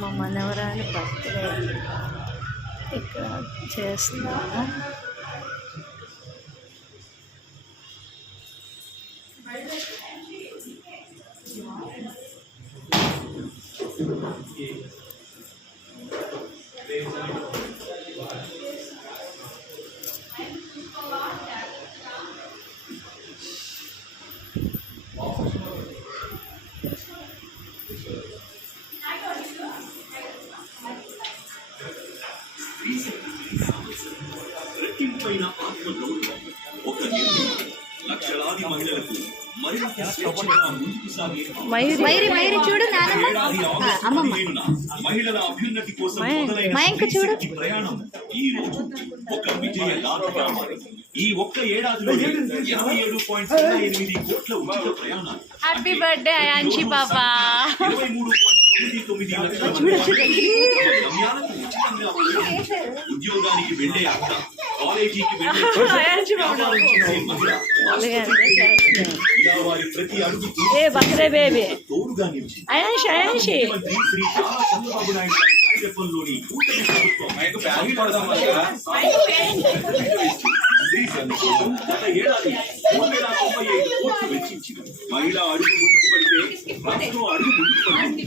మా మనవరాలి బర్త్డే ఇక్కడ చేస్తున్నాము. రెట్టింపైన ఆత్మగౌరవం ఒక నిర్ణయం లక్షలాది మహిళలకు మరింత స్వేచ్ఛగా ముందుకు సాగే చూడు మహిళల అభ్యున్నతి కోసం మొదలైన ఈ ప్రయాణం ఈ రోజు ఒక విజయ గాథగా మారింది. ఈ ఒక్క ఏడాదిలో 27.08 కోట్ల ఉచిత ప్రయాణాలు, హ్యాపీ బర్త్డే అయాంషి బాబా, 23.99 లక్షల గమ్యాలకు ఉచితంగా ఉద్యోగానికి వెళ్లే అక్క, కాలేజీకి వెళ్లే వ్యాపారం చేసే మహిళ, ఇలా వారి ప్రతి అడుగుకు తోడుగా నిలిచింది. ముఖ్యమంత్రి శ్రీ నారా చంద్రబాబు నాయుడు గారి నాయకత్వంలోని కూటమి ప్రభుత్వం గత ఏడాది 3,095 కోట్లు వెచ్చించింది. మహిళా అడుగు ముందుకు పడితే రాష్ట్రం అడుగు ముందుకు పడింది.